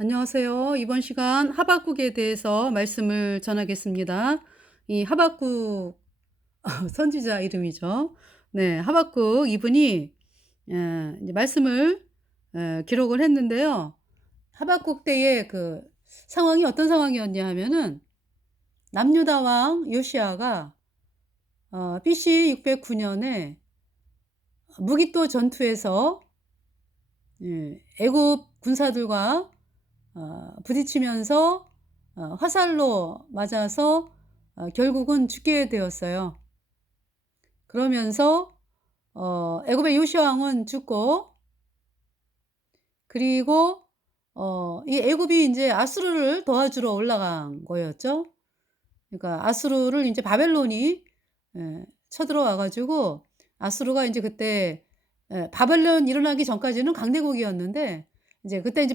안녕하세요. 이번 시간 하박국에 대해서 말씀을 전하겠습니다. 이 하박국 선지자 이름이죠. 네, 하박국 이분이 이제 말씀을 기록을 했는데요. 하박국 때의 그 상황이 어떤 상황이었냐 하면은 남유다 왕 요시아가 BC 609년에 무기또 전투에서 애굽 군사들과 부딪히면서 화살로 맞아서 결국은 죽게 되었어요. 그러면서 애굽의 요시아 왕은 죽고, 그리고 이 애굽이 인제 아수르를 도와주러 올라간 거였죠. 그러니까 아수르를 인제 바벨론이 쳐들어와 가지고, 아수르가 인제 그때 바벨론 일어나기 전까지는 강대국이었는데, 이제 그때 인제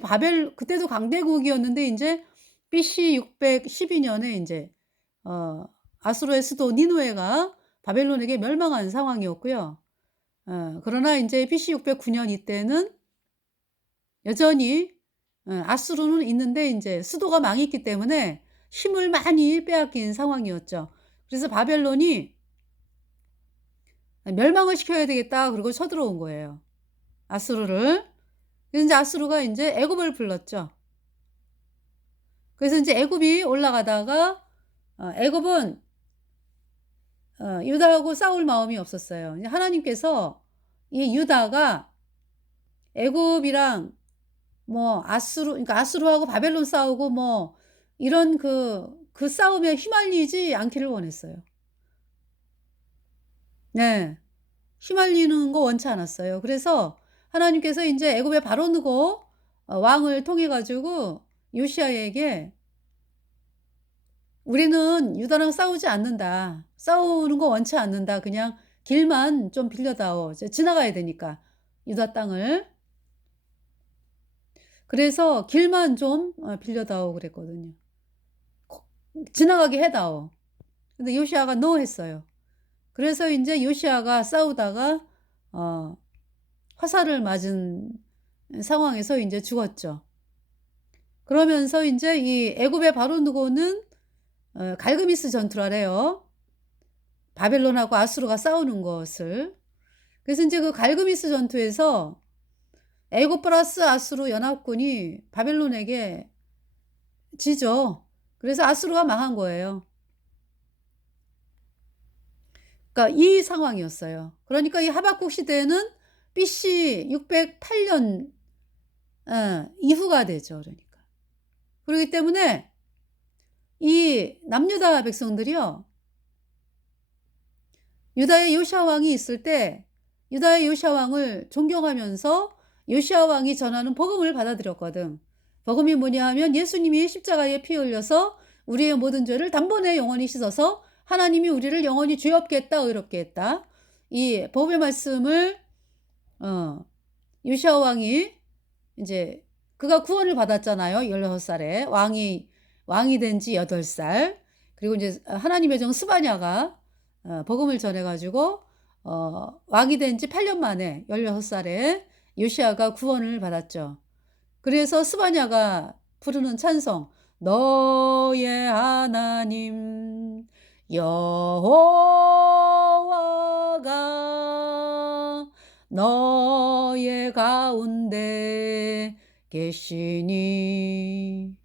그때도 강대국이었는데 인제 BC 612 년에 인제 어 아수르의 수도 니느웨가 바벨론에게 멸망한 상황이었고요. 그러나 인제 BC 609년 이때는 여전히 아수르는 있는데 인제 수도가 망했기 때문에 힘을 많이 빼앗긴 상황이었죠. 그래서 바벨론이 '멸망을 시켜야 되겠다.' 그러고 쳐들어온 거예요, 아수르를. 그래서 인제 아수르가 인제 애굽을 불렀죠. 그래서 인제 애굽이 올라가다가 애굽은 유다하고 싸울 마음이 없었어요. 이제 하나님께서 이 유다가 애굽이랑 뭐 그러니까 아수르하고 바벨론 싸우고 뭐 이런 그 싸움에 휘말리지 않기를 원했어요. 네. 휘말리는 거 원치 않았어요. 그래서 하나님께서 인제 애굽의 바로느고 왕을 통해 가지고 요시야에게 "우리는 유다랑 싸우지 않는다. 싸우는 거 원치 않는다. 그냥 길만 좀 빌려 다오." 이제 지나가야 되니까, 유다 땅을. 그래서 "길만 좀 빌려 다오." 그랬거든요. 거 "지나가게 해 다오." 근데 요시야가 "노." 했어요. 그래서 인제 요시야가 싸우다가 어 화살을 맞은 상황에서 인제 죽었죠. 그러면서 인제 이 애굽의 바로느고는 갈그미스 전투라래요, 바벨론하고 아수르가 싸우는 것을. 그래서 인제 그 갈그미스 전투에서 애굽 플러스 아수르 연합군이 바벨론에게 지죠. 그래서 아수르가 망한 거예요. 그러니까 이 상황이었어요. 그러니까 이 하박국 시대는 BC 608년 이후가 되죠, 그러니까. 그러기 때문에 이 남유다 백성들이요, 유다의 요시야 왕이 있을 때 유다의 요시야 왕을 존경하면서 요시야 왕이 전하는 복음을 받아들였거든. 복음이 뭐냐 하면 예수님이 십자가에 피 흘려서 우리의 모든 죄를 단번에 영원히 씻어서 하나님이 우리를 영원히 죄 없게 했다, 의롭게 했다. 이 복음의 말씀을 어 요시야 왕이 인제 그가 구원을 받았잖아요, 16 살에. 왕이 된 지 8 살. 그리고 인제 하나님의 종 스바냐가 복음을 전해 가지고 왕이 된 지 8년 만에 16 살에 요시야가 구원을 받았죠. 그래서 스바냐가 부르는 찬송, 너의 하나님 여호와가 너의 가운데 계시니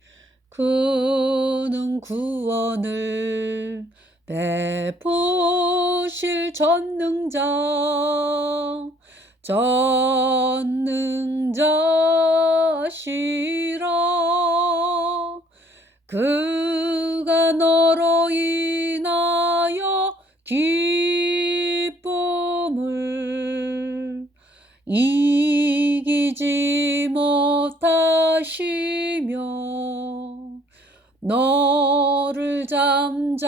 그는 구원을 베푸실 전능자시라. 그가 너로 인하여 기쁨을 이기지 못하시며 너를 잠잠히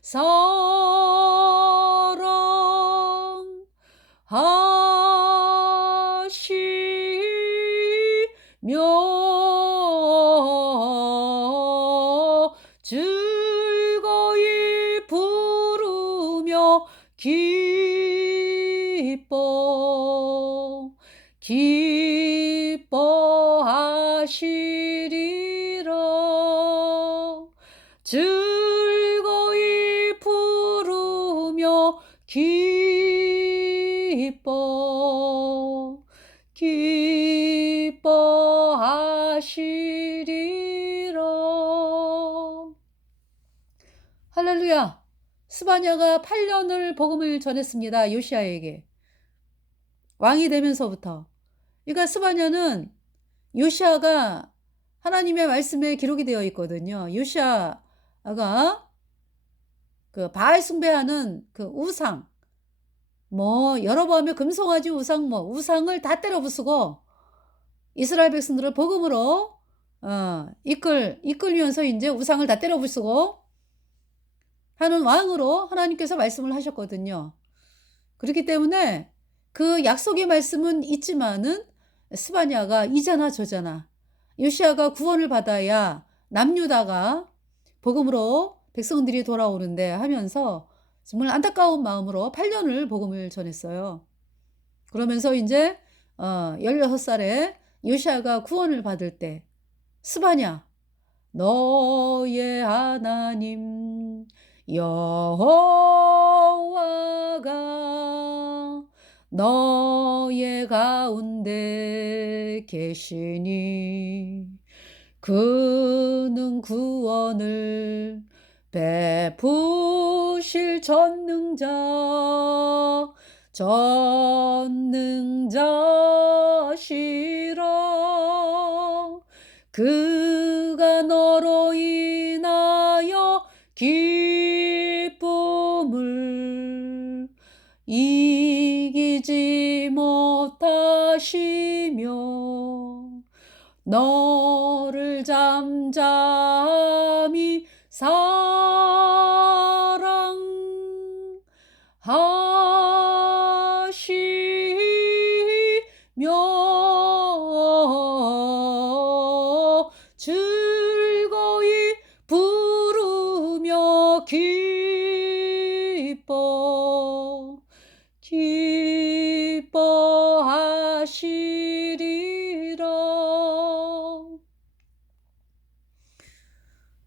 사랑하시며 즐거이 부르며 기뻐하시며 기뻐하시리라. 즐거이 부르며 기뻐하시리라. 할렐루야. 스바냐가 8년을 복음을 전했습니다. 요시아에게. 왕이 되면서부터. 그러니까 스바냐는 요시아가 하나님의 말씀에 기록이 되어 있거든요. 요시아가 그 바알 숭배하는 그 우상, 뭐 여러 번 하면 금송아지 우상, 뭐 우상을 다 때려 부수고 이스라엘 백성들을 복음으로 이끌면서 이제 우상을 다 때려 부수고 하는 왕으로 하나님께서 말씀을 하셨거든요. 그렇기 때문에 그 약속의 말씀은 있지만은 스바냐가 이자나 저자나 요시아가 구원을 받아야 남유다가 복음으로 백성들이 돌아오는데 하면서 정말 안타까운 마음으로 8년을 복음을 전했어요. 그러면서 이제 16살에 요시아가 구원을 받을 때 스바냐 너의 하나님 여호와가 너의 가운데 계시니 그는 구원을 베푸실 전능자시라. 그가 너로 인하여 기쁨을 이기지 못하시며 너를 잠잠히 사랑하시며 즐거이 부르며 기뻐하시리라.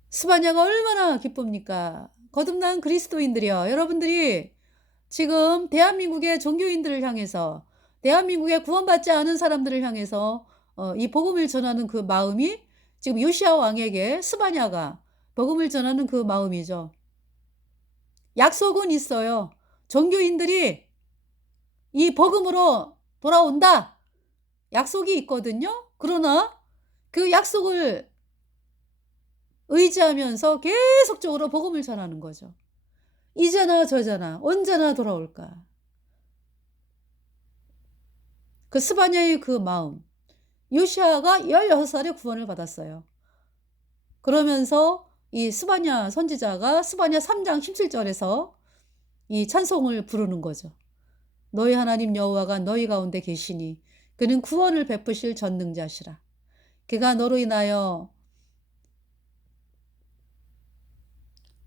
스바냐가 얼마나 기쁩니까? 거듭난 그리스도인들이요. 여러분들이 지금 대한민국의 종교인들을 향해서 대한민국의 구원받지 않은 사람들을 향해서 이 복음을 전하는 그 마음이 지금 요시아 왕에게 스바냐가 복음을 전하는 그 마음이죠. 약속은 있어요. 종교인들이 이 복음으로 돌아온다. 약속이 있거든요. 그러나 그 약속을 의지하면서 계속적으로 복음을 전하는 거죠. 이제나 저제나 언제나 돌아올까. 그 스바냐의 그 마음. 요시아가 16살에 구원을 받았어요. 그러면서 이 스바냐 선지자가 스바냐 3장 17절에서 이 찬송을 부르는 거죠. 너희 하나님 여호와가 너희 가운데 계시니 그는 구원을 베푸실 전능자시라. 그가 너로 인하여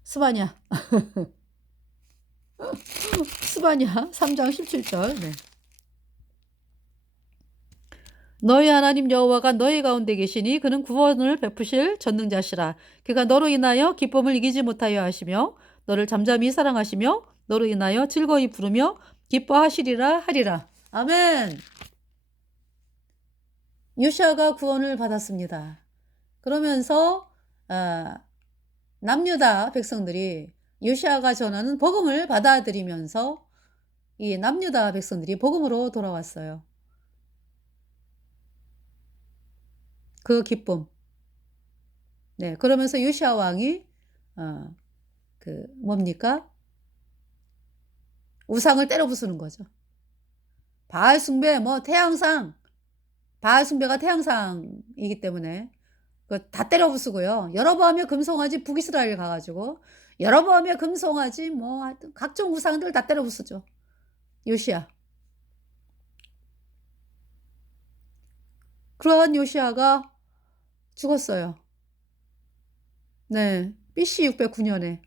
스바냐 3장 17절. 네. 너희 하나님 여호와가 너희 가운데 계시니 그는 구원을 베푸실 전능자시라. 그가 너로 인하여 기쁨을 이기지 못하여 하시며 너를 잠잠히 사랑하시며 너로 인하여 즐거이 부르며 기뻐하시리라 하리라. 아멘. 요시아가 구원을 받았습니다. 그러면서 남유다 백성들이 요시아가 전하는 복음을 받아들이면서 이 남유다 백성들이 복음으로 돌아왔어요. 그 기쁨. 네, 그러면서 요시아 왕이 뭡니까? 우상을 때려 부수는 거죠. 바알 숭배, 뭐 태양상, 바알 숭배가 태양상이기 때문에 다 때려 부수고요. 여로보암의 금송아지 북이스라엘 가가지고 여로보암의 금송아지 뭐 하여튼 각종 우상들 다 때려 부수죠. 요시아. 그러한 요시아가 죽었어요. 네, BC 609년에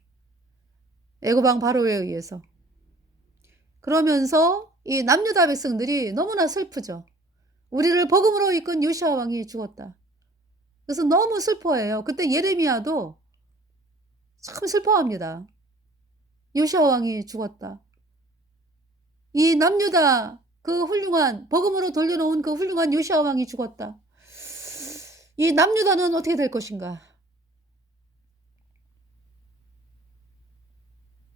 애고방 바로에 의해서. 그러면서 이 남유다 백성들이 너무나 슬프죠. 우리를 복음으로 이끈 요시아 왕이 죽었다. 그래서 너무 슬퍼해요. 그때 예레미야도 참 슬퍼합니다. 요시야 왕이 죽었다. 이 남유다 그 훌륭한 복음으로 돌려놓은 그 훌륭한 요시야 왕이 죽었다. 이 남유다는 어떻게 될 것인가?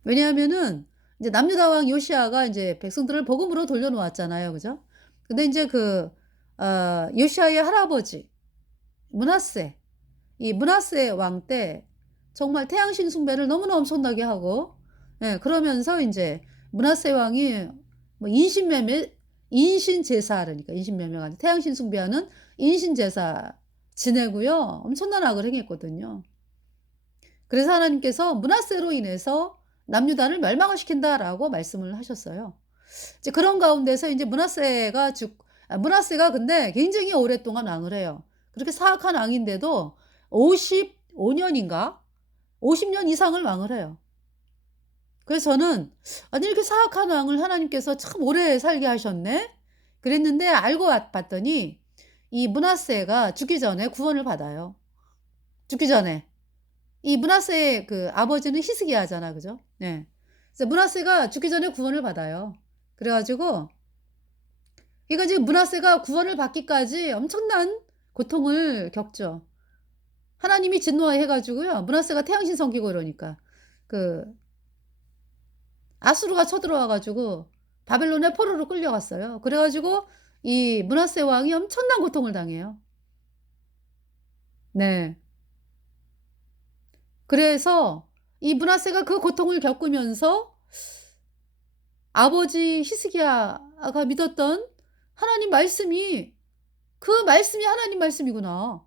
왜냐하면은 이제 남유다 왕 요시야가 이제 백성들을 복음으로 돌려놓았잖아요. 그죠? 근데 인제 요시야의 할아버지 므낫세, 이 므낫세 왕 때 정말 태양신 숭배를 너무나 엄청나게 하고, 예, 그러면서 인제 므낫세 왕이 뭐 인신제사, 그러니까 인신매매가 아니라 태양신 숭배하는 인신제사 지내고요. 엄청난 악을 행했거든요. 그래서 하나님께서 므낫세로 인해서 남유다를 멸망을 시킨다라고 말씀을 하셨어요. 이제 그런 가운데서 인제 므낫세가 근데 굉장히 오랫동안 왕을 해요. 그렇게 사악한 왕인데도 55 년인가 50년 이상을 왕을 해요. 그래서 저는 '아니 이렇게 사악한 왕을 하나님께서 참 오래 살게 하셨네.' 그랬는데 알고 봤더니 이 므낫세가 죽기 전에 구원을 받아요. 죽기 전에. 이 므낫세의 그 아버지는 히스기야잖아. 그죠? 네. 그래서 므낫세가 죽기 전에 구원을 받아요. 그래 가지고 그러니까 지금 므낫세가 구원을 받기까지 엄청난 고통을 겪죠. 하나님이 진노해 가지고요. 므낫세가 태양신 섬기고 이러니까 그 아수르가 쳐들어와 가지고 바벨론의 포로로 끌려갔어요. 그래 가지고 이 므낫세 왕이 엄청난 고통을 당해요. 네. 그래서 이 므낫세가 그 고통을 겪으면서 아버지 히스기야가 믿었던 하나님 말씀이 그 말씀이 하나님 말씀이구나.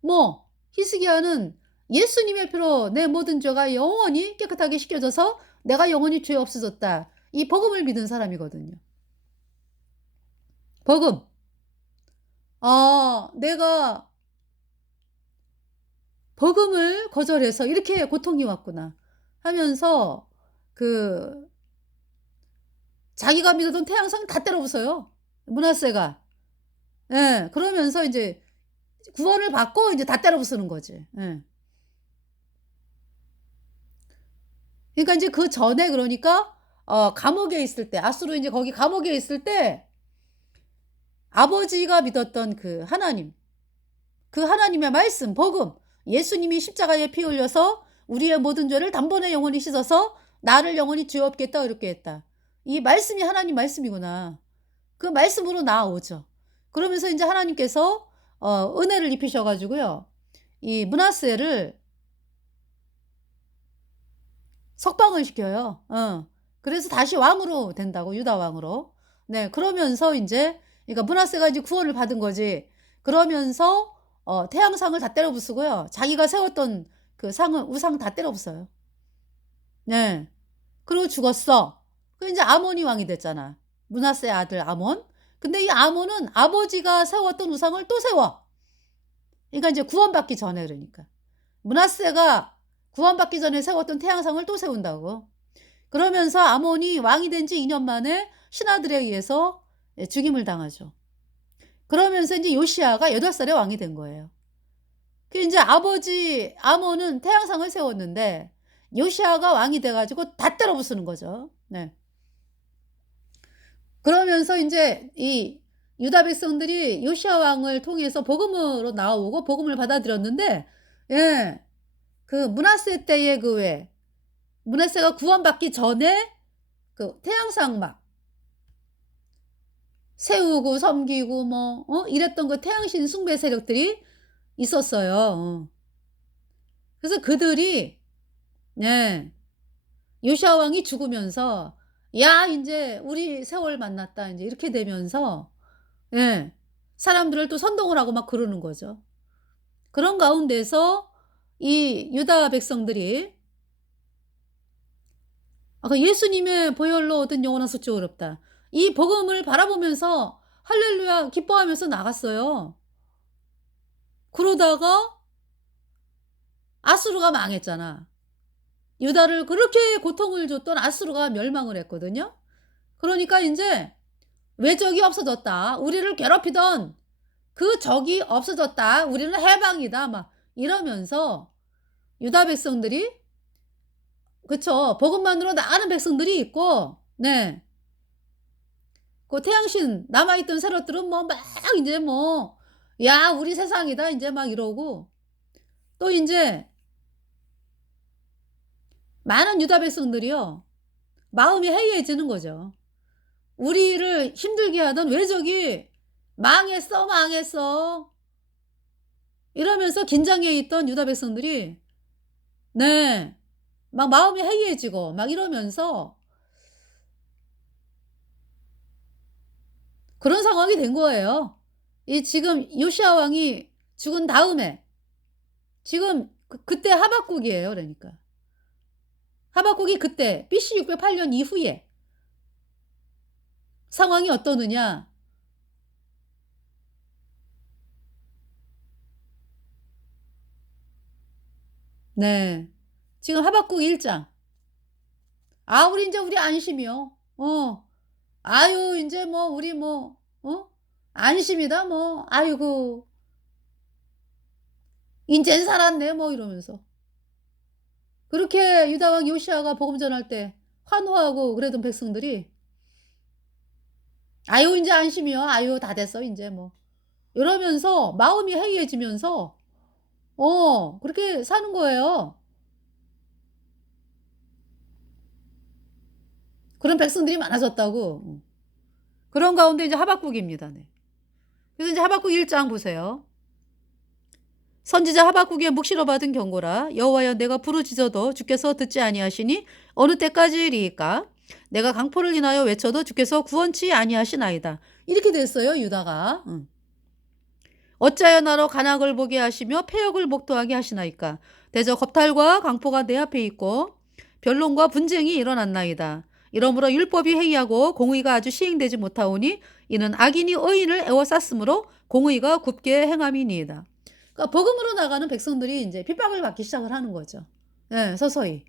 뭐 히스기야는 예수님의 피로 내 모든 죄가 영원히 깨끗하게 씻겨져서 내가 영원히 죄 없어졌다. 이 복음을 믿은 사람이거든요. 복음. 아, 내가 복음을 거절해서 이렇게 고통이 왔구나 하면서 그 자기가 믿었던 태양성 다 때려 부숴요. 므낫세가. 예. 그러면서 인제 구원을 받고 이제 다 때려 부수는 거지. 예. 그러니까 인제 그전에 그러니까 감옥에 있을 때 아수르 인제 거기 감옥에 있을 때 아버지가 믿었던 그 하나님, 그 하나님의 말씀 복음, 예수님이 십자가에 피 흘려서 우리의 모든 죄를 단번에 영원히 씻어서 나를 영원히 죄 없게 했다 이렇게 했다. 이 말씀이 하나님 말씀이구나. 그 말씀으로 나아오죠. 그러면서 인제 하나님께서 은혜를 입히셔 가지고요. 이 므낫세를 석방을 시켜요. 그래서 다시 왕으로 된다고 유다 왕으로. 네. 그러면서 인제 그러니까 므낫세가 이제 구원을 받은 거지. 그러면서 태양상을 다 때려 부수고요. 자기가 세웠던 그 상을 우상 다 때려 부숴요. 네. 그리고 죽었어. 그 인제 아몬이 왕이 됐잖아. 므낫세의 아들 아몬. 근데 이 아몬은 아버지가 세웠던 우상을 또 세워. 그러니까 인제 구원받기 전에 그러니까. 므낫세가 구원받기 전에 세웠던 태양상을 또 세운다고. 그러면서 아몬이 왕이 된 지 2년 만에 신하들에 의해서 예, 죽임을 당하죠. 그러면서 인제 요시야가 8 살에 왕이 된 거예요. 그 인제 아버지 아몬은 태양상을 세웠는데 요시야가 왕이 돼 가지고 다 때려 부수는 거죠. 네. 그러면서 인제 이 유다 백성들이 요시야 왕을 통해서 복음으로 나오고 복음을 받아들였는데, 예, 그 므낫세 때의 그 왜 므낫세가 구원받기 전에 그 태양상 막 세우고 섬기고 뭐 이랬던 그 태양신 숭배 세력들이 있었어요. 그래서 그들이, 네, 요시야 왕이 죽으면서 "야 인제 우리 세월 만났다." 인제 이렇게 되면서, 예, 사람들을 또 선동을 하고 막 그러는 거죠. 그런 가운데서 이 유다 백성들이 그 예수님의 보혈로 얻은 영원한 속죄가 어렵다. 이 복음을 바라보면서 할렐루야 기뻐하면서 나갔어요. 그러다가 아수르가 망했잖아. 유다를 그렇게 고통을 줬던 아수르가 멸망을 했거든요. 그러니까 인제 '외적이 없어졌다. 우리를 괴롭히던 그 적이 없어졌다. 우리는 해방이다. 막 이러면서 유다 백성들이, 그쵸. 복음만으로 나가는 백성들이 있고, 네. 그 태양신 남아있던 세력들은 뭐 막 이제 뭐, 야, 우리 세상이다. 이제 막 이러고, 또 이제 많은 유다 백성들이요. 마음이 해이해지는 거죠. 우리를 힘들게 하던 외적이 망했어, 망했어. 이러면서 긴장해 있던 유다 백성들이, 네. 막 마음이 해이해지고 막 이러면서 그런 상황이 된 거예요. 이 지금 요시야 왕이 죽은 다음에 지금 그때 하박국이에요. 그러니까. 하박국이 그때 BC 608년 이후에 상황이 어떠느냐. 네. 지금 하박국 1장. 아, 우리 인제 우리 안심이요. 아유, 인제 뭐 우리 뭐 안심이다 뭐. 아이고, 인젠 살았네 뭐 이러면서. 그렇게 유다 왕 요시야가 복음 전할 때 환호하고 그러던 백성들이 "아유, 인제 안심이요. 아유, 다 됐어 인제 뭐." 이러면서 마음이 해이해지면서 그렇게 사는 거예요. 그런 백성들이 많아졌다고. 그런 가운데 이제 하박국입니다. 네. 그래서 이제 하박국 1장 보세요. 선지자 하박국의 묵시로 받은 경고라. 여호와여, 내가 부르짖어도 주께서 듣지 아니하시니 어느 때까지리이까? 내가 강포를 인하여 외쳐도 주께서 구원치 아니하시나이다. 이렇게 됐어요, 유다가. 어찌하여 나로 간악을 보게 하시며 패역을 목도하게 하시나이까? 대저 겁탈과 강포가 내 앞에 있고 변론과 분쟁이 일어났나이다. 이러므로 율법이 해이하고 공의가 아주 시행되지 못하오니 이는 악인이 의인을 애워쌌으므로 공의가 굽게 행함이니이다. 그러니까 복음으로 나가는 백성들이 이제 핍박을 받기 시작을 하는 거죠. 네, 서서히.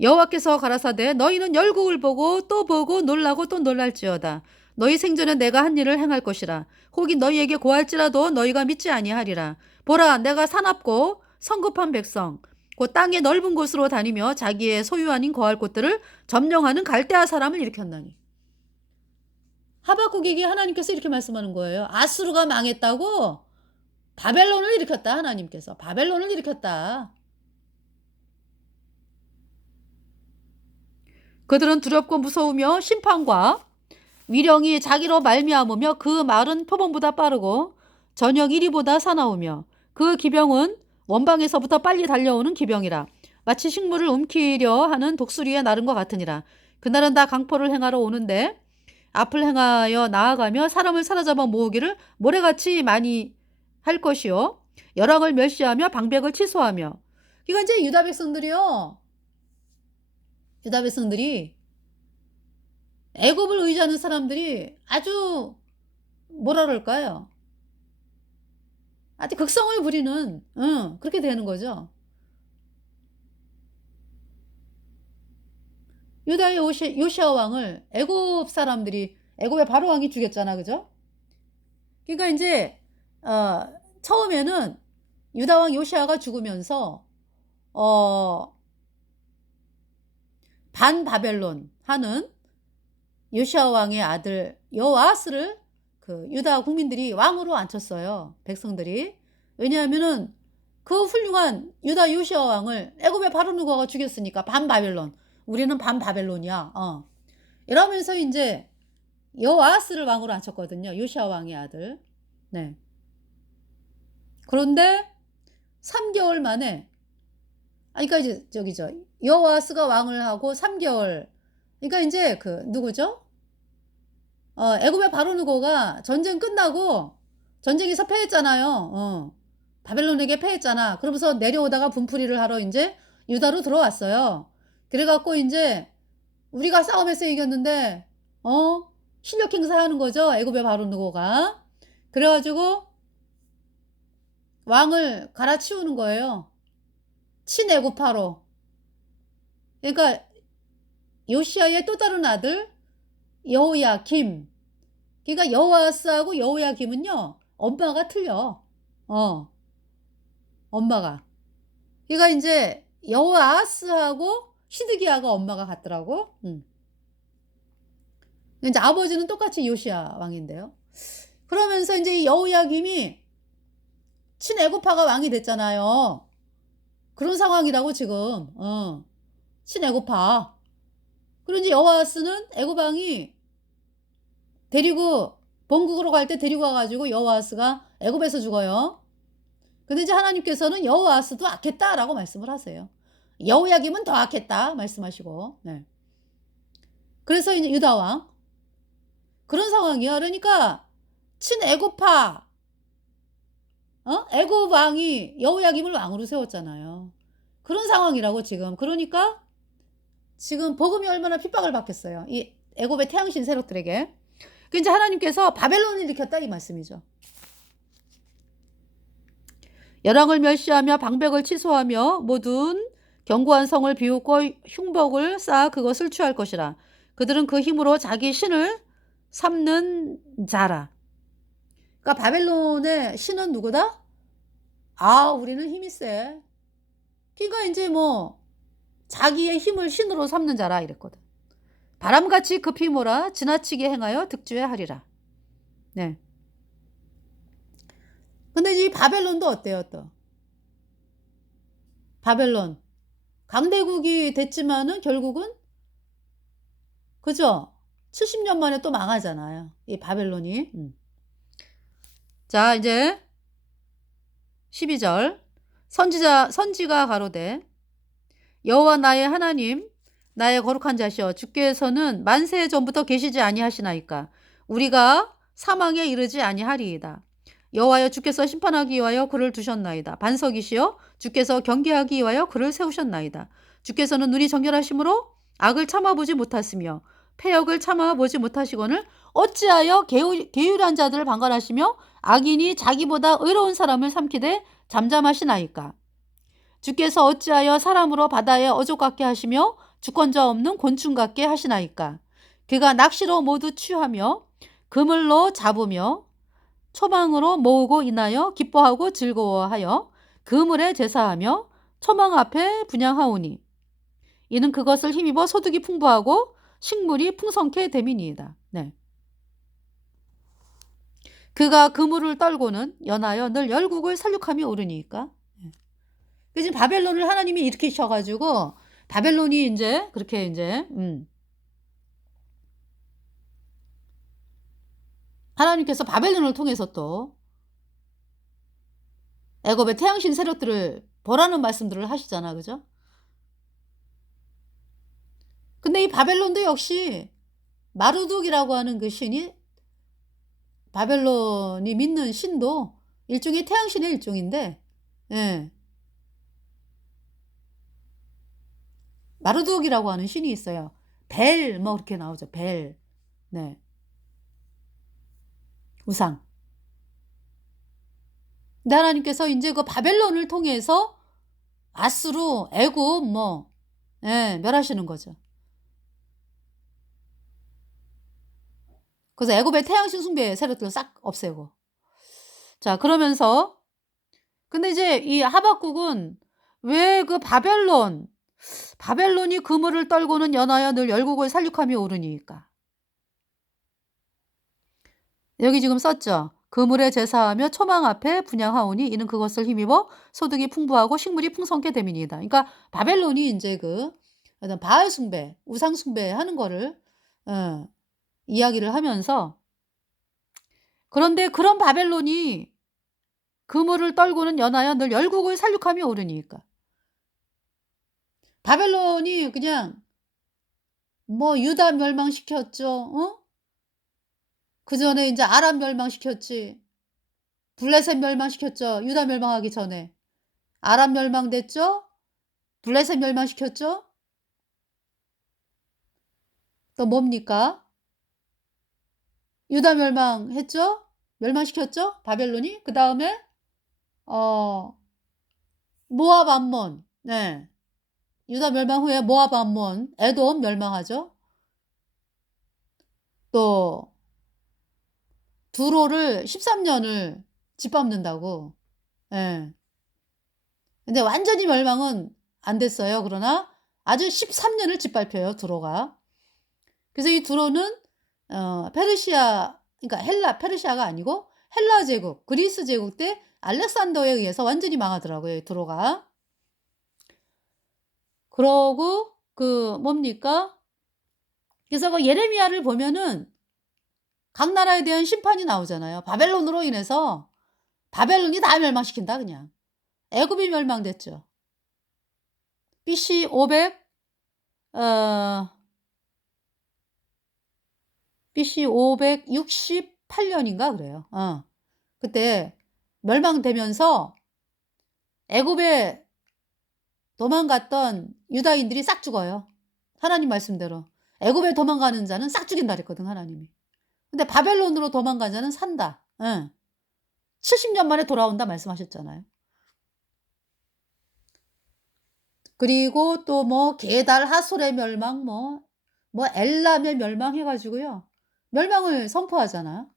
여호와께서 가라사대 너희는 열국을 보고 또 보고 놀라고 또 놀랄지어다. 너희 생전에 내가 한 일을 행할 것이라. 혹이 너희에게 고할지라도 너희가 믿지 아니하리라. 보라, 내가 사납고 성급한 백성 곧 땅의 넓은 곳으로 다니며 자기의 소유 아닌 거할 곳들을 점령하는 갈대아 사람을 일으켰나니. 하박국에게 하나님께서 이렇게 말씀하는 거예요. 아수르가 망했다고 바벨론을 일으켰다. 하나님께서 바벨론을 일으켰다. 그들은 두렵고 무서우며 심판과 위령이 자기로 말미암으며 그 말은 표범보다 빠르고 저녁 이리보다 사나우며 그 기병은 원방에서부터 빨리 달려오는 기병이라. 마치 식물을 움키려 하는 독수리의 나름과 같으니라. 그날은 다 강포를 행하러 오는데 앞을 행하여 나아가며 사람을 사로잡아 모으기를 모래같이 많이 할 것이요. 열왕을 멸시하며 방백을 취소하며. 이건 이제 유다 백성들이요. 유다 백성들이 애굽을 의지하는 사람들이 아주 뭐라 그럴까요? 아주 극성을 부리는 그렇게 되는 거죠. 유다의 요시야 왕을 애굽 사람들이 애굽의 바로 왕이 죽였잖아. 그죠? 그러니까 인제 어 처음에는 유다 왕 요시야가 죽으면서 어 반바벨론 하는 요시야 왕의 아들 여호아스를 그 유다 국민들이 왕으로 앉혔어요, 백성들이. 왜냐하면은 그 훌륭한 유다 요시야 왕을 애굽의 바로 누가가 죽였으니까 반바벨론. 우리는 반바벨론이야. 이러면서 인제 여호아스를 왕으로 앉혔거든요, 요시야 왕의 아들. 네. 그런데 3개월 만에, 그러니까 이제 저기죠. 여호아스가 왕을 하고 3개월, 그러니까 인제 그 누구죠? 애굽의 바로 느고가 전쟁 끝나고 전쟁에서 패했잖아요. 바벨론에게 패했잖아. 그러면서 내려오다가 분풀이를 하러 인제 유다로 들어왔어요. 그래 갖고 인제 우리가 싸움에서 이겼는데 실력 행사하는 거죠, 애굽의 바로 느고가. 그래 가지고 왕을 갈아치우는 거예요, 친애굽파로. 그러니까 요시야의 또 다른 아들 여호야김, 그러니까 여호아스하고 여호야김은요, 엄마가 틀려. 어, 엄마가. 그러니까 인제 여호아스하고 시드기야가 엄마가 같더라고. 인제 아버지는 똑같이 요시야 왕인데요. 그러면서 인제 이 여호야김이 친애굽파가 왕이 됐잖아요. 그런 상황이라고 지금. 친애굽파. 그리고 인제 여호아스는 애굽 왕이 데리고 본국으로 갈 때 데리고 와 가지고 여호아스가 애굽에서 죽어요. 근데 이제 하나님께서는 "여호아스도 악했다."라고 말씀을 하세요. "여호야김은 더 악했다." 말씀하시고. 네. 그래서 이제 유다 왕 그런 상황이야. 그러니까 친애굽파 애굽 왕이 여호야김을 왕으로 세웠잖아요. 그런 상황이라고 지금. 그러니까 지금 복음이 얼마나 핍박을 받겠어요. 이 애굽의 태양신 세력들에게. 그 인제 하나님께서 바벨론을 일으켰다 이 말씀이죠. 열왕을 멸시하며 방백을 취소하며 모든 견고한 성을 비웃고 흉복을 쌓아 그것을 취할 것이라. 그들은 그 힘으로 자기 신을 삼는 자라. 그러니까 바벨론의 신은 누구다? 아, 우리는 힘이 세. 그러니까 인제 뭐 자기의 힘을 신으로 삼는 자라 이랬거든. 바람같이 급히 몰아 지나치게 행하여 득주해하리라. 네. 근데 이 바벨론도 어때요 또? 바벨론. 강대국이 됐지만은 결국은 그죠? 70년 만에 또 망하잖아요, 이 바벨론이. 자, 이제 12절. 선지가 가로되 여호와 나의 하나님 나의 거룩한 자시여 주께서는 만세 전부터 계시지 아니하시나이까 우리가 사망에 이르지 아니하리이다. 여호와여 주께서 심판하기 위하여 그를 두셨나이다. 반석이시여 주께서 경계하기 위하여 그를 세우셨나이다. 주께서는 눈이 정결하심으로 악을 참아보지 못하시며 패역을 참아보지 못하시거늘 어찌하여 게으르한 자들을 방관하시며 악인이 자기보다 의로운 사람을 삼키되 잠잠하시나이까. 주께서 어찌하여 사람으로 바다에 어족 같게 하시며 주권자 없는 곤충 같게 하시나이까. 그가 낚시로 모두 취하며 그물로 잡으며 초망으로 모으고 인하여 기뻐하고 즐거워하여 그물에 제사하며 초망 앞에 분향하오니 이는 그것을 힘입어 소득이 풍부하고 식물이 풍성케 됨이니이다. 네. 그가 그물을 떨고는 연하여 늘 열국을 살육함이 오르니까. 그 지금 바벨론을 하나님이 일으키셔 가지고 바벨론이 인제 그렇게 인제 하나님께서 바벨론을 통해서 또 애굽의 태양신 세력들을 보라는 말씀들을 하시잖아. 그죠? 근데 이 바벨론도 역시 마르둑이라고 하는 그 신이 바벨론이 믿는 신도 일종의 태양신의 일종인데 예. 마르둑이라고 하는 신이 있어요. 벨 뭐 그렇게 나오죠. 벨. 네. 우상. 근데 하나님께서 인제 그 바벨론을 통해서 아수르, 애굽 뭐 예, 멸하시는 거죠. 그래서 애굽의 태양신 숭배 세력들을 싹 없애고. 자, 그러면서 근데 이제 이 하박국은 왜 그 바벨론이 그물을 떨고는 연하여 늘 열국을 살육하며 오르니까. 여기 지금 썼죠. 그물에 제사하며 초망 앞에 분향하오니 이는 그것을 힘입어 소득이 풍부하고 식물이 풍성케 됨이니이다. 그러니까 바벨론이 인제 그 어떤 바알 숭배, 우상 숭배하는 거를 어 이야기를 하면서 그런데 그런 바벨론이 그물을 떨고는 연하여 늘 열국을 살육하며 오르니까. 바벨론이 그냥 뭐 유다 멸망시켰죠. 그전에 인제 아람 멸망시켰지. 블레셋 멸망시켰죠. 유다 멸망하기 전에. 아람 멸망됐죠. 블레셋 멸망시켰죠. 또 뭡니까? 유다 멸망했죠. 멸망시켰죠. 바벨론이. 그다음에 어 모압 암몬. 네. 유다 멸망 후에 모압 암몬, 에돔 멸망하죠. 또 두로를 13년을 짓밟는다고. 예. 근데 완전히 멸망은 안 됐어요. 그러나 아주 13년을 짓밟혀요, 두로가. 그래서 이 두로는 페르시아, 그러니까 페르시아가 아니고 헬라 제국, 그리스 제국 때 알렉산더에 의해서 완전히 망하더라고요, 이 두로가. 그러고 뭡니까? 그래서 그 예레미야를 보면은 각 나라에 대한 심판이 나오잖아요. 바벨론으로 인해서 바벨론이 다 멸망시킨다 그냥. 애굽이 멸망됐죠. BC 500 어 BC 568년인가 그래요. 그때 멸망되면서 애굽에 도망갔던 유다인들이 싹 죽어요. 하나님 말씀대로. 애굽에 도망가는 자는 싹 죽인다 그랬거든, 하나님이. 근데 바벨론으로 도망간 자는 산다. 예. 70년 만에 돌아온다 말씀하셨잖아요. 그리고 또 뭐 게달 하솔의 멸망, 뭐 엘람의 멸망 해 가지고요. 멸망을 선포하잖아요.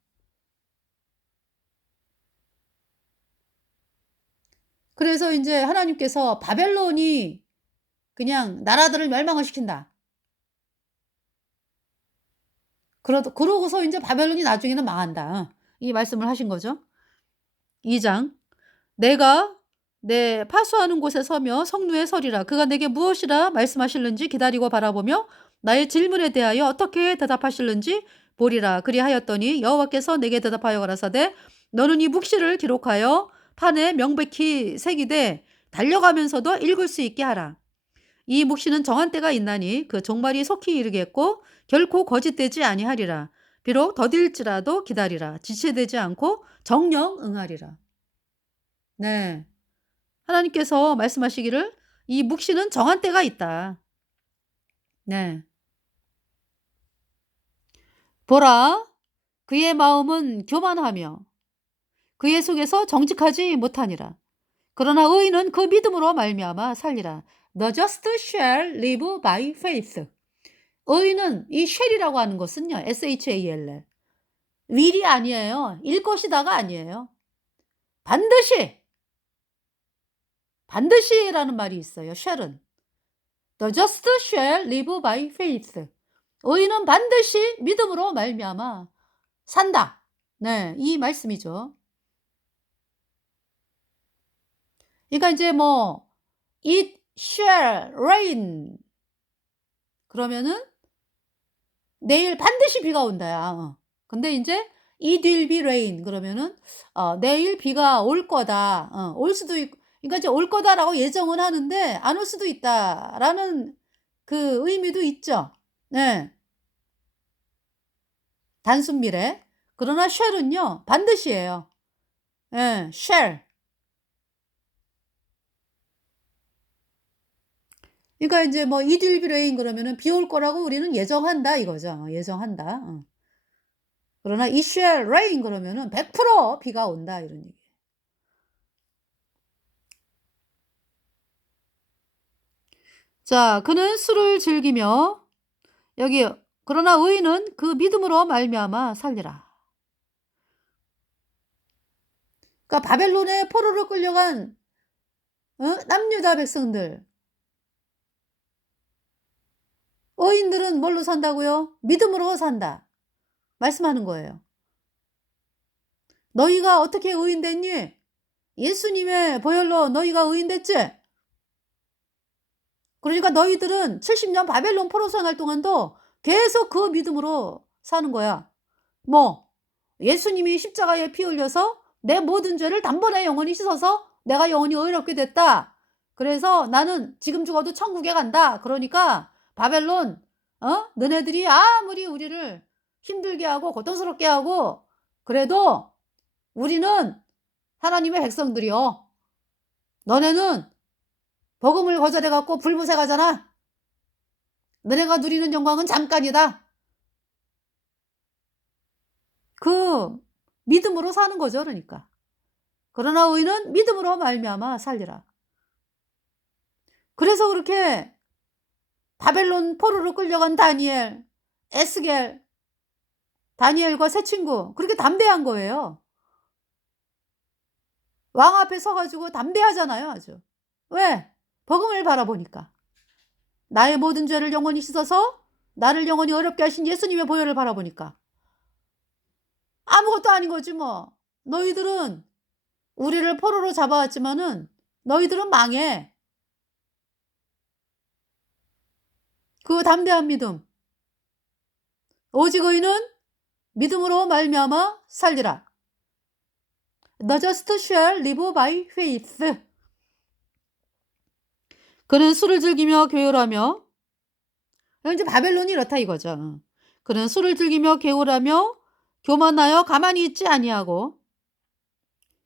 그래서 인제 하나님께서 바벨론이 그냥 나라들을 멸망을 시킨다. 그러고서 인제 바벨론이 나중에는 망한다. 이 말씀을 하신 거죠. 2 장. 내가 내 파수하는 곳에 서며 성루에 서리라. 그가 내게 무엇이라 말씀하실는지 기다리고 바라보며 나의 질문에 대하여 어떻게 대답하실는지 보리라. 그리하였더니 여호와께서 내게 대답하여 가라사대 너는 이 묵시를 기록하여 판에 명백히 새기되 달려가면서도 읽을 수 있게 하라. 이 묵시는 정한 때가 있나니 그 종말이 속히 이르겠고 결코 거짓되지 아니하리라. 비록 더딜지라도 기다리라. 지체되지 않고 정령 응하리라. 네. 하나님께서 말씀하시기를 이 묵시는 정한 때가 있다. 네. 보라, 그의 마음은 교만하며 그의 속에서 정직하지 못하니라. 그러나 의인은 그 믿음으로 말미암아 살리라. The just shall live by faith. 의인은 이 shall이라고 하는 것은요. shall. will이 아니에요. 일 것이다가 아니에요. 반드시라는 말이 있어요. shall은. The just shall live by faith. 의인은 반드시 믿음으로 말미암아 산다. 네, 이 말씀이죠. 그러니까 이제 뭐 it shall rain 그러면은 내일 반드시 비가 온다야. 근데 이제 it will be rain 그러면은 내일 비가 올 거다. 올 수도 있고 그러니까 이제 올 거다라고 예정은 하는데 안 올 수도 있다라는 그 의미도 있죠. 네. 단순 미래. 그러나 shall은요. 반드시예요. 예. shall. 그러니까 인제 뭐 it will be rain 그러면은 비 올 거라고 우리는 예정한다 이거죠. 예정한다. 그러나 it shall rain 그러면은 100% 비가 온다 이런 얘기예요. 자, 그는 술을 즐기며 여기 그러나 의인은 그 믿음으로 말미암아 살리라. 그러니까 바벨론의 포로로 끌려간 남유다 백성들 의인들은 뭘로 산다고요? 믿음으로 산다. 말씀하는 거예요. 너희가 어떻게 의인 됐니? 예수님의 보혈로 너희가 의인 됐지? 그러니까 너희들은 70년 바벨론 포로 생활 동안도 계속 그 믿음으로 사는 거야. 뭐 예수님이 십자가에 피 흘려서 내 모든 죄를 단번에 영원히 씻어서 내가 영원히 의롭게 됐다. 그래서 나는 지금 죽어도 천국에 간다. 그러니까 바벨론 너네들이 아무리 우리를 힘들게 하고 고통스럽게 하고 그래도 우리는 하나님의 백성들이요. 너네는 복음을 거절해 갖고 불못에 가잖아. 너네가 누리는 영광은 잠깐이다. 그 믿음으로 사는 거죠, 그러니까. 그러나 의인은 믿음으로 말미암아 살리라. 그래서 그렇게 바벨론 포로로 끌려간 다니엘, 에스겔 다니엘과 세 친구 그렇게 담대한 거예요. 왕 앞에 서 가지고 담대하잖아요 아주. 왜? 복음을 바라보니까. 나의 모든 죄를 영원히 씻어서 나를 영원히 어렵게 하신 예수님의 보혈을 바라보니까. 아무것도 아닌 거지 뭐. 너희들은 우리를 포로로 잡아왔지만은 너희들은 망해. 그 담대한 믿음. 오직 의인은 믿음으로 말미암아 살리라. The just shall live by faith. 그는 술을 즐기며 교율하며, 이제 바벨론이 이렇다 이거죠. 그는 술을 즐기며 교율하며 교만하여 가만히 있지 아니하고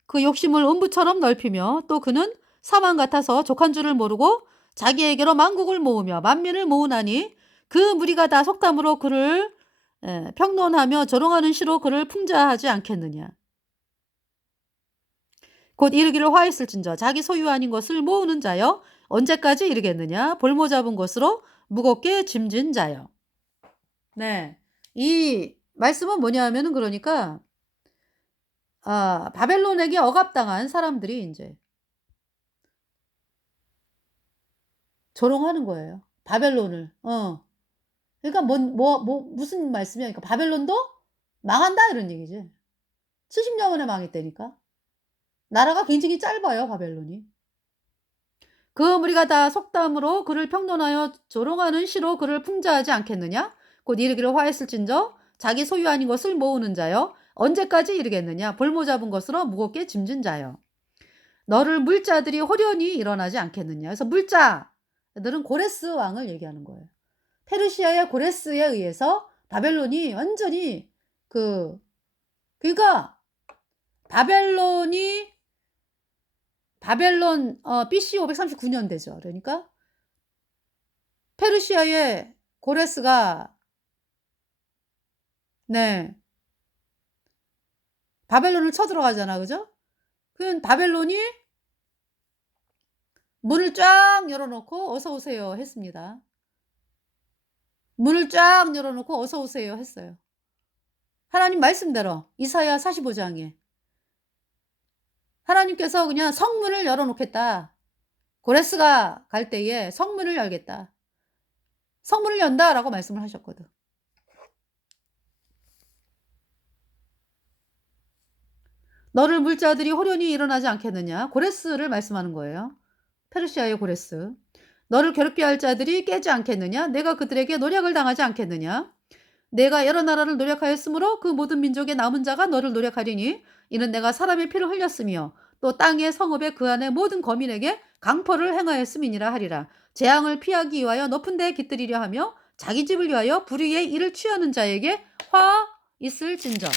그 욕심을 음부처럼 넓히며 또 그는 사망 같아서 족한 줄을 모르고 자기에게로 만국을 모으며 만민을 모으나니 그 무리가 다 속담으로 그를 평론하며 조롱하는 시로 그를 풍자하지 않겠느냐. 곧 이르기를 화했을진저 자기 소유 아닌 것을 모으는 자여 언제까지 이르겠느냐. 볼모 잡은 것으로 무겁게 짐진 자여. 네, 이 말씀은 뭐냐 하면은 그러니까 바벨론에게 억압당한 사람들이 이제 조롱하는 거예요. 바벨론을. 그러니까 무슨 말씀이야? 그러니까 바벨론도 망한다 이런 얘기지. 70년 만에 망했다니까. 나라가 굉장히 짧아요, 바벨론이. 그 무리가 다 속담으로 그를 평론하여 조롱하는 시로 그를 풍자하지 않겠느냐? 곧 이르기를 화했을진저 자기 소유 아닌 것을 모으는 자여 언제까지 이르겠느냐? 볼모 잡은 것으로 무겁게 짐진 자여. 너를 물자들이 호련히 일어나지 않겠느냐? 그래서 물자들은 고레스 왕을 얘기하는 거예요. 페르시아의 고레스에 의해서 바벨론이 완전히 그러니까 바벨론 BC 539년대죠. 그러니까 페르시아의 고레스가 바벨론을 쳐들어가잖아. 그죠? 그 바벨론이 문을 쫙 열어놓고 어서 오세요 했습니다. 문을 쫙 열어놓고 어서 오세요 했어요. 하나님 말씀대로 이사야 45장에 하나님께서 그냥 성문을 열어놓겠다. 고레스가 갈 때에 성문을 열겠다. 성문을 연다라고 말씀을 하셨거든. 너를 물자들이 호련히 일어나지 않겠느냐. 고레스를 말씀하는 거예요. 페르시아의 고레스. 너를 괴롭게 할 자들이 깨지 않겠느냐. 내가 그들에게 노력을 당하지 않겠느냐. 내가 여러 나라를 노력하였으므로 그 모든 민족의 남은 자가 너를 노력하리니 이는 내가 사람의 피를 흘렸으며 또 땅의 성읍에 그 안에 모든 거민에게 강포를 행하였음이니라 하리라. 재앙을 피하기 위하여 높은 데에 깃들이려 하며 자기 집을 위하여 불의의 일을 취하는 자에게 화 있을진저.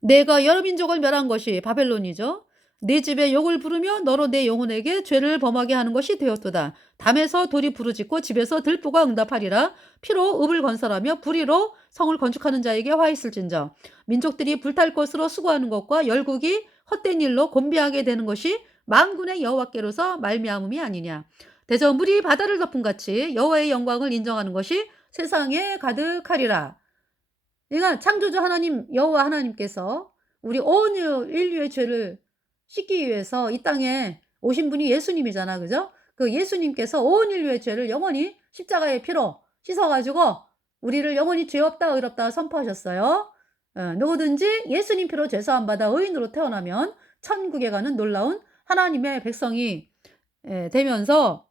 내가 여러 민족을 멸한 것이 바벨론이죠. 내 집에 욕을 부르며 너로 내 영혼에게 죄를 범하게 하는 것이 되었도다. 담에서 돌이 부르짖고 집에서 들보가 응답하리라. 피로 읍을 건설하며 불의로 성을 건축하는 자에게 화 있을진저. 민족들이 불탈 것으로 수고하는 것과 열국이 헛된 일로 곤비하게 되는 것이 만군의 여호와께로서 말미암음이 아니냐. 대저 물이 바다를 덮은 같이 여호와의 영광을 인정하는 것이 세상에 가득하리라. 그러니까 창조주 하나님 여호와 하나님께서 우리 온 인류의 죄를 씻기 위해서 이 땅에 오신 분이 예수님이잖아. 그죠? 그 예수님께서 온 인류의 죄를 영원히 십자가의 피로 씻어가지고 우리를 영원히 죄 없다 의롭다 선포하셨어요. 누구든지 예수님 피로 죄사함 받아 의인으로 태어나면 천국에 가는 놀라운 하나님의 백성이 되면서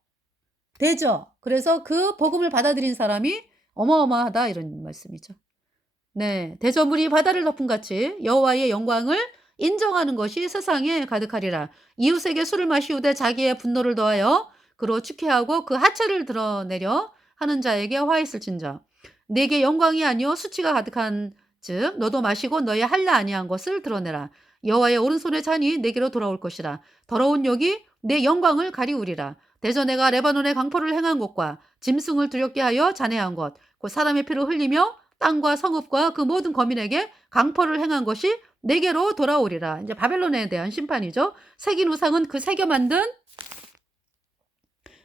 되죠. 그래서 그 복음을 받아들인 사람이 어마어마하다 이런 말씀이죠. 네, 대저물이 바다를 덮은 같이 여호와의 영광을 인정하는 것이 세상에 가득하리라. 이웃에게 술을 마시우되 자기의 분노를 더하여 그로 축회하고 그 하체를 드러내려 하는 자에게 화 있을진저. 내게 영광이 아니요 수치가 가득한 즉 너도 마시고 너의 할라 아니한 것을 드러내라. 여호와의 오른손의 잔이 내게로 돌아올 것이라. 더러운 욕이 내 영광을 가리우리라. 대저 내가 레바논의 강포를 행한 곳과 짐승을 두렵게 하여 잔해한 것 곧 사람의 피를 흘리며 땅과 성읍과 그 모든 거민에게 강포를 행한 것이 내게로 돌아오리라. 이제 바벨론에 대한 심판이죠. 새긴 우상은 그 새겨 만든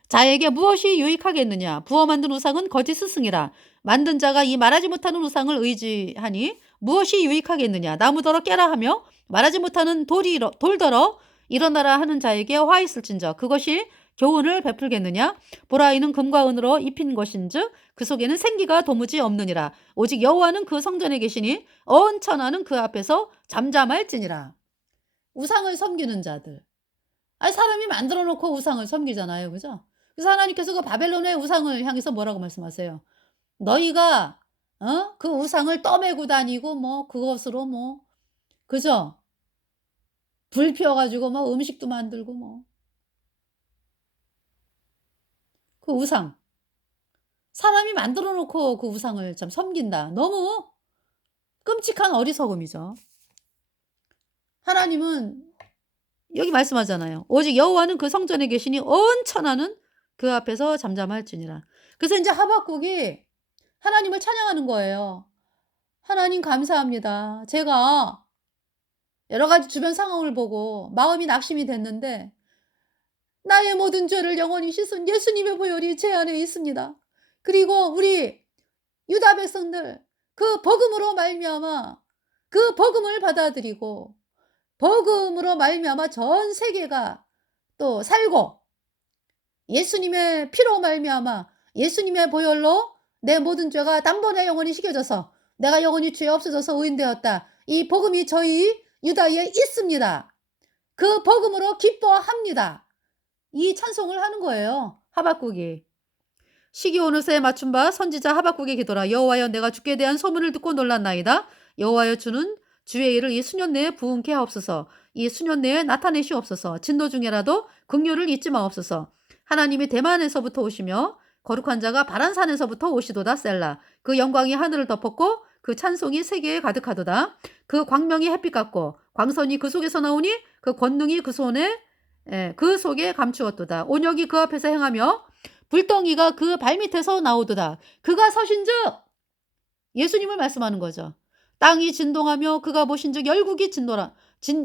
자에게 무엇이 유익하겠느냐. 부어 만든 우상은 거짓 스승이라. 만든 자가 이 말하지 못하는 우상을 의지하니 무엇이 유익하겠느냐. 나무더러 깨라 하며 말하지 못하는 돌더러 일어나라 하는 자에게 화 있을진저 그것이 교훈을 베풀겠느냐. 보라 이는 금과 은으로 입힌 것인즉 그 속에는 생기가 도무지 없느니라. 오직 여호와는 그 성전에 계시니 온 천하는 그 앞에서 잠잠할지니라. 우상을 섬기는 자들. 아니 사람이 만들어 놓고 우상을 섬기잖아요. 그죠? 그래서 하나님께서 그 바벨론의 우상을 향해서 뭐라고 말씀하세요? 너희가 그 우상을 떠매고 다니고 뭐 그것으로 뭐 그죠? 불 피워 가지고 뭐 음식도 만들고 뭐 그 우상. 사람이 만들어 놓고 그 우상을 참 섬긴다. 너무 끔찍한 어리석음이죠. 하나님은 여기 말씀하잖아요. 오직 여호와는 그 성전에 계시니 온 천하는 그 앞에서 잠잠할지니라. 그래서 이제 하박국이 하나님을 찬양하는 거예요. 하나님 감사합니다. 제가 여러 가지 주변 상황을 보고 마음이 낙심이 됐는데 나의 모든 죄를 영원히 씻은 예수님의 보혈이 제 안에 있습니다. 그리고 우리 유다 백성들 그 복음으로 말미암아 그 복음을 받아들이고 복음으로 말미암아 전 세계가 또 살고 예수님의 피로 말미암아 예수님의 보혈로 내 모든 죄가 단번에 영원히 씻겨져서 내가 영원히 죄 없어져서 의인되었다. 이 복음이 저희 유다에 있습니다. 그 복음으로 기뻐합니다. 이 찬송을 하는 거예요. 하박국이. 시기 오는 새에 맞춘 바 선지자 하박국의 기도라. 여호와여 내가 주께 대한 소문을 듣고 놀랐나이다. 여호와여 주는 주의 일을 이 수년 내에 부응케 하옵소서. 이 수년 내에 나타내시옵소서. 진노 중에라도 긍휼을 잊지 마옵소서. 하나님이 대만에서부터 오시며 거룩한 자가 바란산에서부터 오시도다. 셀라. 그 영광이 하늘을 덮었고 그 찬송이 세계에 가득하도다. 그 광명이 햇빛 같고 광선이 그 속에서 나오니 그 권능이 그 속에 감추었도다. 온역이 그 앞에서 행하며 불덩이가 그 발밑에서 나오도다. 그가 서신즉 예수님을 말씀하는 거죠. 땅이 진동하며 그가 보신즉 열국이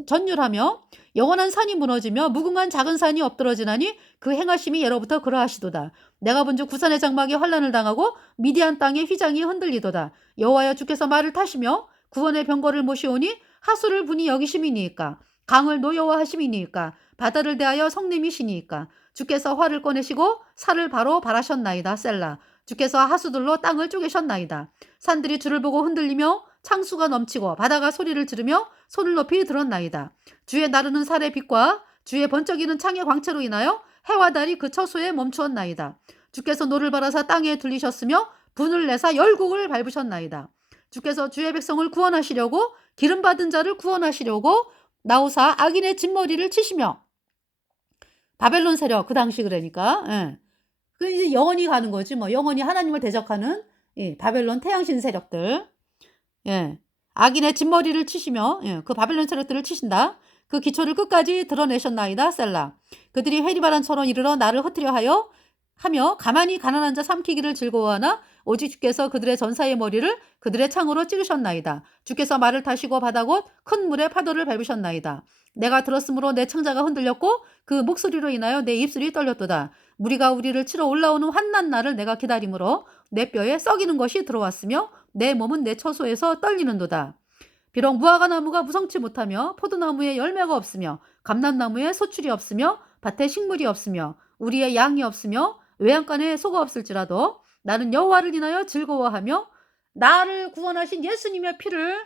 전율하며 영원한 산이 무너지며 무궁한 작은 산이 엎드러지나니 그 행하심이 예로부터 그러하시도다. 내가 본즉 구산의 장막이 환란을 당하고 미디안 땅의 휘장이 흔들리도다. 여호와여 주께서 말을 타시며 구원의 병거를 모시오니 하수를 분이 여기심이니이까 강을 노여워하심이니이까 바다를 대하여 성냄이시니이까 주께서 활을 꺼내시고 살을 바로 발하셨나이다. 셀라. 주께서 하수들로 땅을 쪼개셨나이다. 산들이 주를 보고 흔들리며 창수가 넘치고 바다가 소리를 지르며 손을 높이 들었나이다. 주의 나르는 살의 빛과 주의 번쩍이는 창의 광채로 인하여 해와 달이 그 처소에 멈추었나이다. 주께서 노를 바라사 땅에 들리셨으며 분을 내사 열국을 밟으셨나이다. 주께서 주의 백성을 구원하시려고 기름받은 자를 구원하시려고 나오사 악인의 진머리를 치시며 바벨론 세력 그 당시 그러니까 그 이제 영원히 가는 거지 뭐 영원히 하나님을 대적하는 바벨론 태양신 세력들 악인의 진머리를 치시며 그 바벨론 세력들을 치신다. 그 기초를 끝까지 드러내셨나이다. 셀라. 그들이 회리바란처럼 이르러 나를 흩으려 하며 가만히 가난한 자 삼키기를 즐거워하나 오직 주께서 그들의 전사의 머리를 그들의 창으로 찌르셨나이다. 주께서 말을 타시고 바다 곧 큰 물에 파도를 밟으셨나이다. 내가 들었으므로 내 창자가 흔들렸고 그 목소리로 인하여 내 입술이 떨렸도다. 무리가 우리를 치러 올라오는 환난 날을 내가 기다림으로 내 뼈에 썩이는 것이 들어왔으며 내 몸은 내 처소에서 떨리는도다. 비록 무화과 나무가 무성치 못하며 포도나무에 열매가 없으며 감람나무에 소출이 없으며 밭에 식물이 없으며 우리의 양이 없으며 외양간에 소가 없을지라도 나는 여호와를 인하여 즐거워하며 나를 구원하신 예수님의 피를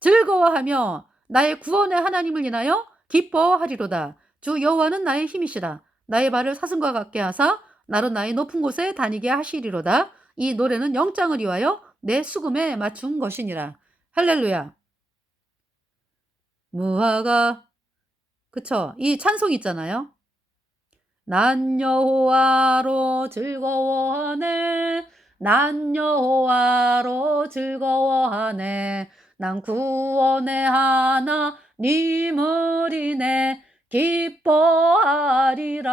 즐거워하며 나의 구원의 하나님을 인하여 기뻐하리로다. 주 여호와는 나의 힘이시라. 나의 발을 사슴과 같게 하사 나로 나의 높은 곳에 다니게 하시리로다. 이 노래는 영장을 위하여 내 수금에 맞춘 것이니라. 할렐루야. 무화과 그쵸? 이 찬송 있잖아요. 난 여호와로 즐거워하네. 난 여호와로 즐거워하네. 난 구원의 하나님을 인해 기뻐하리라.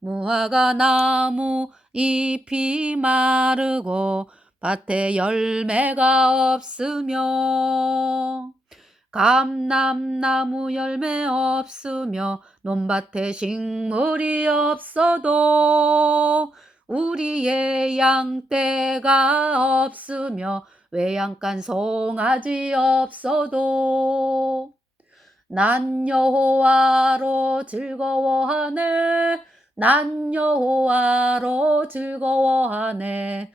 무화과 나무 잎이 마르고 밭에 열매가 없으며 감람나무 열매 없으며 논밭에 식물이 없어도 우리의 양떼가 없으며 외양간 송아지 없어도 난 여호와로 즐거워하네. 난 여호와로 즐거워하네.